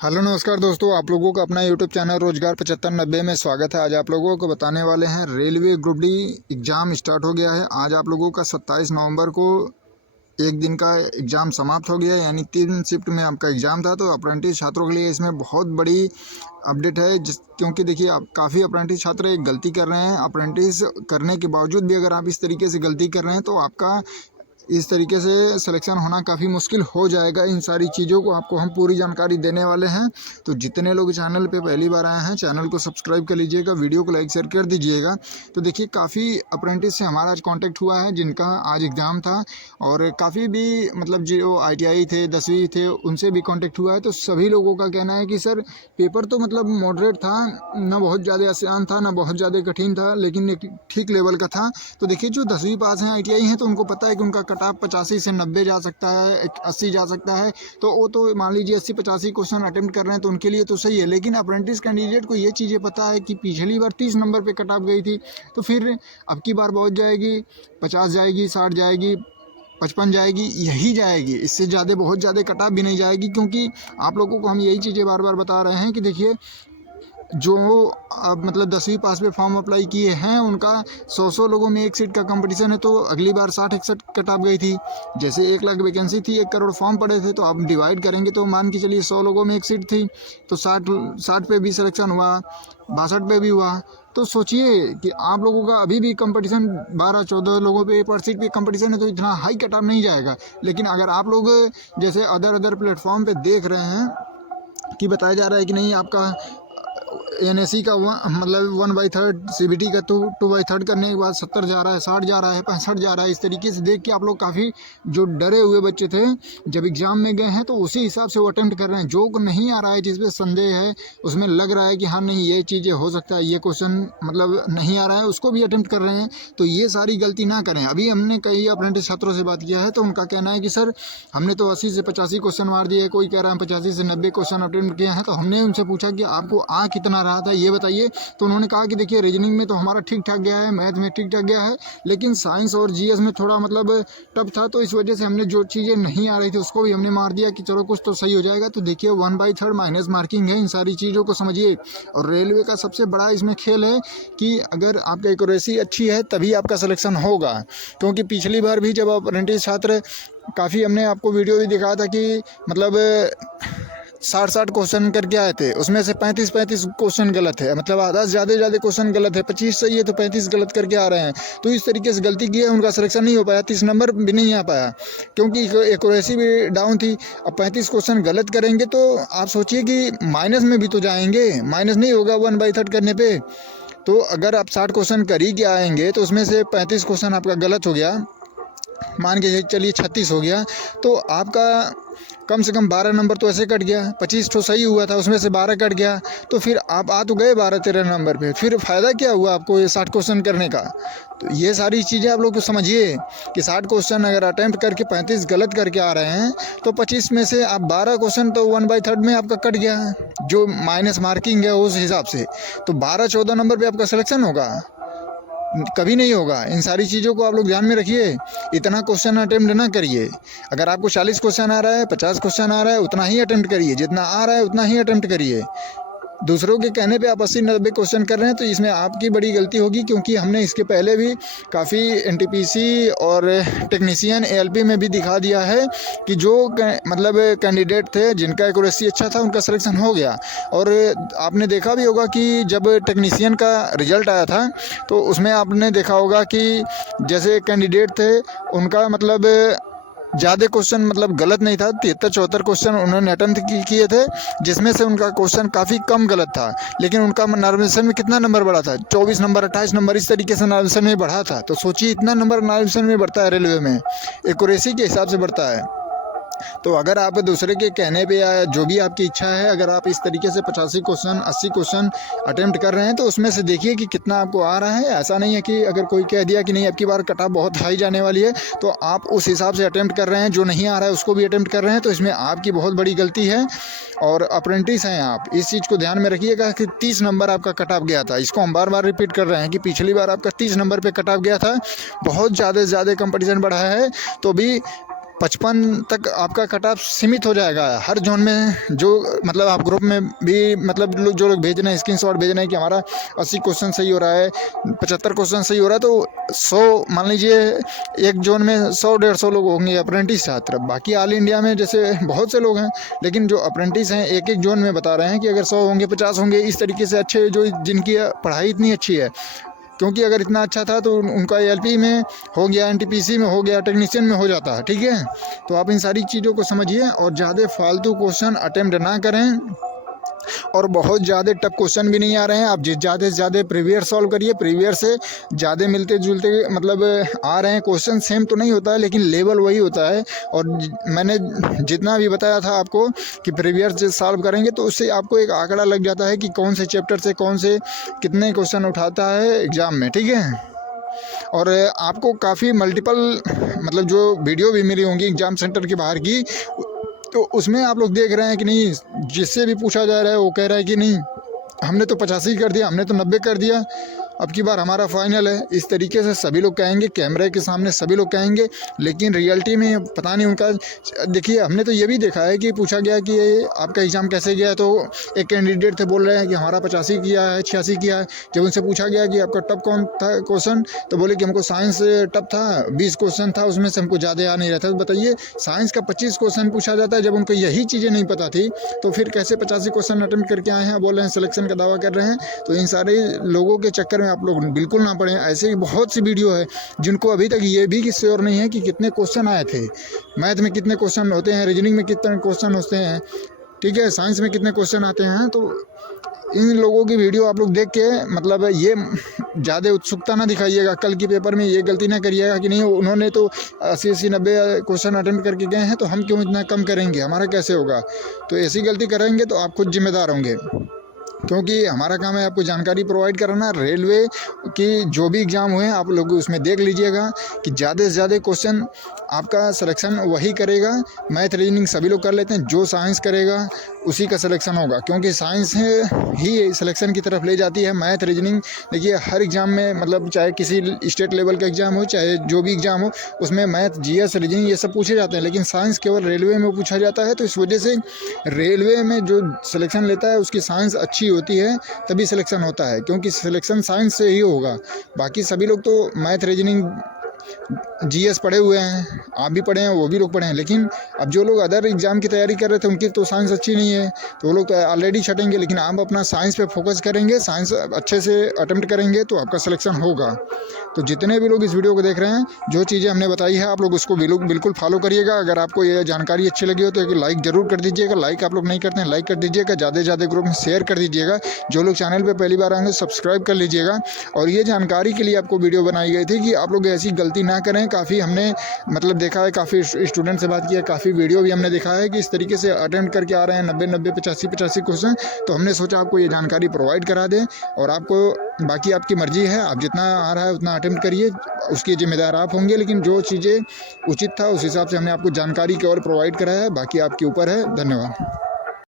Hello नमस्कार दोस्तों, आप लोगों का अपना यूट्यूब चैनल रोजगार 7590 में स्वागत है। आज आप लोगों को बताने वाले हैं railway group D exam start हो गया है। आज आप लोगों का 27 नवंबर को एक दिन का एग्ज़ाम समाप्त हो गया, यानी 3 शिफ्ट में आपका एग्ज़ाम था। तो अप्रेंटिस छात्रों के लिए इसमें बहुत बड़ी अपडेट है, क्योंकि देखिए आप काफ़ी अप्रेंटिस छात्र एक गलती कर रहे हैं। अप्रेंटिस करने के बावजूद भी अगर आप इस तरीके से गलती कर रहे हैं तो आपका इस तरीके से सिलेक्शन होना काफ़ी मुश्किल हो जाएगा। इन सारी चीज़ों को आपको हम पूरी जानकारी देने वाले हैं। तो जितने लोग चैनल पे पहली बार आए हैं, चैनल को सब्सक्राइब कर लीजिएगा, वीडियो को लाइक शेयर कर दीजिएगा। तो देखिए काफ़ी अप्रेंटिस से हमारा आज कांटेक्ट हुआ है जिनका आज एग्ज़ाम था, और काफ़ी भी मतलब जो ITI थे, 10वीं थे, उनसे भी कांटेक्ट हुआ है। तो सभी लोगों का कहना है कि सर पेपर तो मतलब मॉडरेट था, ना बहुत ज़्यादा आसान था ना बहुत ज़्यादा कठिन था, लेकिन एक ठीक लेवल का था। तो देखिए जो 10वीं पास हैं, ITI हैं, तो उनको पता है कि उनका कट ऑफ 85 से 90 जा सकता है, 80 जा सकता है। तो वो तो मान लीजिए 80-85 क्वेश्चन अटेम्प्ट कर रहे हैं तो उनके लिए तो सही है। लेकिन अप्रेंटिस कैंडिडेट को ये चीज़ें पता है कि पिछली बार 30 नंबर पे कट ऑफ गई थी, तो फिर अब की बार बहुत जाएगी, 50 जाएगी, 60 जाएगी, 55 जाएगी, यही जाएगी। इससे ज़्यादा बहुत ज़्यादा कट ऑफ भी नहीं जाएगी, क्योंकि आप लोगों को हम यही चीज़ें बार बार बता रहे हैं कि देखिए जो अब मतलब 10वीं पास पे फॉर्म अप्लाई किए हैं उनका 100 लोगों में एक सीट का कंपटीशन है। तो अगली बार 60-61 कट ऑफ गई थी। जैसे 1 लाख वैकेंसी थी, 1 करोड़ फॉर्म पड़े थे, तो आप डिवाइड करेंगे तो मान के चलिए 100 लोगों में एक सीट थी, तो 60 पे भी सिलेक्शन हुआ, 62 पे भी हुआ। तो सोचिए कि आप लोगों का अभी भी कंपटीशन 12-14 लोगों पे पर सीट पे कंपटीशन है, तो इतना हाई कट ऑफ नहीं जाएगा। लेकिन अगर आप लोग जैसे अदर प्लेटफॉर्म पे देख रहे हैं कि बताया जा रहा है कि नहीं आपका NSE का मतलब 1/3 CBT का 2/3 करने के बाद 70 जा रहा है, 60 जा रहा है, 65 जा रहा है। इस तरीके से देख के आप लोग काफ़ी जो डरे हुए बच्चे थे जब एग्ज़ाम में गए हैं, तो उसी हिसाब से वो अटेम्प्ट कर रहे हैं। जो नहीं आ रहा है, जिस पे संदेह है, उसमें लग रहा है कि हाँ नहीं ये चीज़ें हो सकता है, ये क्वेश्चन मतलब नहीं आ रहा है, उसको भी अटेम्प्ट कर रहे हैं। तो ये सारी गलती ना करें। अभी हमने कई अप्रेंटिस छात्रों से बात किया है, तो उनका कहना है कि सर हमने तो 80 से 85 क्वेश्चन मार दिए, कोई कह रहा है 85 से 90 क्वेश्चन अटेम्प्ट किए हैं। तो हमने उनसे पूछा कि आपको आ कितना रहा था ये बताइए। तो उन्होंने कहा कि देखिए रीजनिंग में तो हमारा ठीक ठाक गया है, मैथ में ठीक ठाक गया है, लेकिन साइंस और GS में थोड़ा मतलब टफ था, तो इस वजह से हमने जो चीज़ें नहीं आ रही थी उसको भी हमने मार दिया कि चलो कुछ तो सही हो जाएगा। तो देखिए 1/3 माइनस मार्किंग है। इन सारी चीज़ों को समझिए। और रेलवे का सबसे बड़ा इसमें खेल है कि अगर आपकी एक्यूरेसी अच्छी है तभी आपका सिलेक्शन होगा। क्योंकि पिछली बार भी जब अप्रेंटिस छात्र काफ़ी, हमने आपको वीडियो भी दिखाया था कि मतलब 60 क्वेश्चन करके आए थे, उसमें से 35 क्वेश्चन गलत है, मतलब आधा से ज़्यादा क्वेश्चन गलत है। 25 सही है तो 35 गलत करके आ रहे हैं। तो इस तरीके से गलती की है, उनका सिलेक्शन नहीं हो पाया, 30 नंबर भी नहीं आ पाया, क्योंकि एक्यूरेसी भी डाउन थी। अब 35 क्वेश्चन गलत करेंगे तो आप सोचिए कि माइनस में भी तो जाएंगे, माइनस नहीं होगा 1/3 करने पे। तो अगर आप 60 क्वेश्चन कर ही के आएंगे तो उसमें से 35 क्वेश्चन आपका गलत हो गया, मान के चलिए 36 हो गया, तो आपका कम से कम 12 नंबर तो ऐसे कट गया। 25 तो सही हुआ था, उसमें से 12 कट गया, तो फिर आप आ तो गए 12-13 नंबर पे। फिर फ़ायदा क्या हुआ आपको ये 60 क्वेश्चन करने का? तो ये सारी चीज़ें आप लोग को समझिए कि 60 क्वेश्चन अगर अटैम्प्ट करके 35 गलत करके आ रहे हैं, तो 25 में से आप 12 क्वेश्चन तो 1/3 में आपका कट गया, जो माइनस मार्किंग है उस हिसाब से। तो 12-14 नंबर पर आपका सिलेक्शन होगा? कभी नहीं होगा। इन सारी चीज़ों को आप लोग ध्यान में रखिए। इतना क्वेश्चन अटेम्प्ट ना करिए। अगर आपको 40 क्वेश्चन आ रहा है, 50 क्वेश्चन आ रहा है, उतना ही अटेम्प्ट करिए, जितना आ रहा है उतना ही अटेम्प्ट करिए। दूसरों के कहने पे आप 80-90 क्वेश्चन कर रहे हैं, तो इसमें आपकी बड़ी गलती होगी। क्योंकि हमने इसके पहले भी काफ़ी NTPC और टेक्नीशियन ALP में भी दिखा दिया है कि जो मतलब कैंडिडेट थे जिनका एक्यूरेसी अच्छा था उनका सिलेक्शन हो गया। और आपने देखा भी होगा कि जब टेक्नीशियन का रिजल्ट आया था तो उसमें आपने देखा होगा कि जैसे कैंडिडेट थे उनका मतलब ज़्यादा क्वेश्चन मतलब गलत नहीं था, 73-74 क्वेश्चन उन्होंने अटेम्प्ट किए थे, जिसमें से उनका क्वेश्चन काफ़ी कम गलत था। लेकिन उनका नार्मलाइजेशन में कितना नंबर बढ़ा था? 24 नंबर, 28 नंबर, इस तरीके से नार्मलाइजेशन में बढ़ा था। तो सोचिए इतना नंबर नार्मलाइजेशन में बढ़ता है रेलवे में, एक्यूरेसी के हिसाब से बढ़ता है। तो अगर आप दूसरे के कहने पे या जो भी आपकी इच्छा है, अगर आप इस तरीके से 85 क्वेश्चन 80 क्वेश्चन अटेम्प्ट कर रहे हैं, तो उसमें से देखिए कि कितना आपको आ रहा है। ऐसा नहीं है कि अगर कोई कह दिया कि नहीं आपकी बार कट ऑफ बहुत हाई जाने वाली है, तो आप उस हिसाब से अटेम्प्ट कर रहे हैं, जो नहीं आ रहा है उसको भी अटेम्प्ट कर रहे हैं, तो इसमें आपकी बहुत बड़ी गलती है। और अप्रेंटिस हैं आप, इस चीज़ को ध्यान में रखिएगा कि 30 नंबर आपका कट ऑफ गया था। इसको हम बार बार रिपीट कर रहे हैं कि पिछली बार आपका 30 नंबर पर कट ऑफ गया था। बहुत ज़्यादा कंपटीशन बढ़ा है, तो भी 55 तक आपका कट ऑफ सीमित हो जाएगा हर जोन में। जो मतलब आप ग्रुप में भी मतलब जो लोग भेज रहे हैं स्क्रीनशॉट भेज रहे हैं कि हमारा 80 क्वेश्चन सही हो रहा है, 75 क्वेश्चन सही हो रहा है, तो 100 मान लीजिए एक जोन में 100-150 लोग होंगे अप्रेंटिस छात्र। बाकी ऑल इंडिया में जैसे बहुत से लोग हैं, लेकिन जो अप्रेंटिस हैं एक एक जोन में बता रहे हैं कि अगर 100 होंगे 50 होंगे इस तरीके से अच्छे, जो जिनकी पढ़ाई इतनी अच्छी है। क्योंकि अगर इतना अच्छा था तो उनका एलपी में हो गया, एनटीपीसी में हो गया, टेक्नीशियन में हो जाता है। ठीक है, तो आप इन सारी चीज़ों को समझिए और ज़्यादा फालतू क्वेश्चन अटेम्प्ट ना करें। और बहुत ज़्यादा टफ क्वेश्चन भी नहीं आ रहे हैं, आप ज़्यादा से ज़्यादा प्रीवियस सॉल्व करिए। प्रीवियस से ज़्यादा मिलते जुलते मतलब आ रहे हैं, क्वेश्चन सेम तो नहीं होता है लेकिन लेवल वही होता है। और मैंने जितना भी बताया था आपको कि प्रीवियस सॉल्व करेंगे तो उससे आपको एक आंकड़ा लग जाता है कि कौन से चैप्टर से कौन से कितने क्वेश्चन उठाता है एग्ज़ाम में। ठीक है, और आपको काफ़ी मल्टीपल मतलब जो वीडियो भी मिली होंगी एग्ज़ाम सेंटर के बाहर की, तो उसमें आप लोग देख रहे हैं कि नहीं, जिससे भी पूछा जा रहा है वो कह रहा है कि नहीं हमने तो 85 कर दिया, हमने तो 90 कर दिया, अब की बार हमारा फाइनल है। इस तरीके से सभी लोग कहेंगे, कैमरे के सामने सभी लोग कहेंगे, लेकिन रियलिटी में पता नहीं उनका। देखिए हमने तो ये भी देखा है कि पूछा गया कि आपका एग्ज़ाम कैसे गया, तो एक कैंडिडेट थे बोल रहे हैं कि हमारा 85 किया है, 86 किया है। जब उनसे पूछा गया कि आपका टफ कौन था क्वेश्चन, तो बोले कि हमको साइंस टफ था, 20 क्वेश्चन था उसमें से हमको ज़्यादा आ नहीं रहा था। तो बताइए साइंस का 25 क्वेश्चन पूछा जाता है, जब उनको यही चीज़ें नहीं पता थी तो फिर कैसे 85 क्वेश्चन अटेम्प्ट करके आए हैं, बोल रहे हैं सिलेक्शन का दावा कर रहे हैं। तो इन सारे लोगों के चक्कर में आप लोग बिल्कुल ना पड़े। ऐसे ही बहुत सी वीडियो है जिनको अभी तक ये भी श्योर नहीं है कि कितने क्वेश्चन आए थे, मैथ में कितने क्वेश्चन होते हैं, रीजनिंग में कितने क्वेश्चन होते हैं, ठीक है, साइंस में कितने क्वेश्चन आते हैं। तो इन लोगों की वीडियो आप लोग देख के मतलब ये ज़्यादा उत्सुकता ना दिखाइएगा, कल के पेपर में ये गलती ना करिएगा कि नहीं उन्होंने तो 80-90 क्वेश्चन अटेम्प्ट करके गए हैं तो हम क्यों इतना कम करेंगे, हमारा कैसे होगा। तो ऐसी गलती करेंगे तो आप खुद जिम्मेदार होंगे, क्योंकि हमारा काम है आपको जानकारी प्रोवाइड कराना। रेलवे की जो भी एग्ज़ाम हुए आप लोग उसमें देख लीजिएगा कि ज़्यादा से ज़्यादा क्वेश्चन आपका सिलेक्शन वही करेगा। मैथ रीजनिंग सभी लोग कर लेते हैं, जो साइंस करेगा उसी का सिलेक्शन होगा, क्योंकि साइंस ही सिलेक्शन की तरफ ले जाती है। मैथ रीजनिंग देखिए हर एग्ज़ाम में मतलब चाहे किसी स्टेट लेवल का एग्ज़ाम हो चाहे जो भी एग्ज़ाम हो उसमें मैथ जीएस रीजनिंग ये सब पूछे जाते हैं, लेकिन साइंस केवल रेलवे में पूछा जाता है। तो इस वजह से रेलवे में जो सिलेक्शन लेता है उसकी साइंस अच्छी होती है तभी सिलेक्शन होता है, क्योंकि सिलेक्शन साइंस से ही होगा। बाकी सभी लोग तो मैथ रीजनिंग जीएस पढ़े हुए हैं, आप भी पढ़े हैं, वो भी लोग पढ़े हैं, लेकिन अब जो लोग अदर एग्ज़ाम की तैयारी कर रहे थे उनकी तो साइंस अच्छी नहीं है तो वो लोग तो ऑलरेडी छटेंगे। लेकिन आप अपना साइंस पे फोकस करेंगे, साइंस अच्छे से अटेम्प्ट करेंगे तो आपका सिलेक्शन होगा। तो जितने भी लोग इस वीडियो को देख रहे हैं, जो चीज़ें हमने बताई है आप लोग उसको बिल्कुल फॉलो करिएगा। अगर आपको ये जानकारी अच्छी लगी हो तो एक लाइक ज़रूर कर दीजिएगा, लाइक आप लोग नहीं करते हैं लाइक कर दीजिएगा, ज़्यादा से ज़्यादा ग्रुप में शेयर कर दीजिएगा। जो लोग चैनल पर पहली बार आएंगे सब्सक्राइब कर लीजिएगा। और ये जानकारी के लिए आपको वीडियो बनाई गई थी कि आप लोग ऐसी गलती ना करें। काफ़ी हमने मतलब देखा है, काफ़ी स्टूडेंट से बात किया, काफ़ी वीडियो भी हमने देखा है कि इस तरीके से अटेम्प्ट करके आ रहे हैं 90-90 85-85 क्वेश्चन। तो हमने सोचा आपको ये जानकारी प्रोवाइड करा दें। और आपको बाकी आपकी मर्जी है, आप जितना आ रहा है उतना अटेम्प्ट करिए, उसकी जिम्मेदार आप होंगे। लेकिन जो चीज़ें उचित था उस हिसाब से हमने आपको जानकारी केवल प्रोवाइड कराया है, बाकी आपके ऊपर है। धन्यवाद।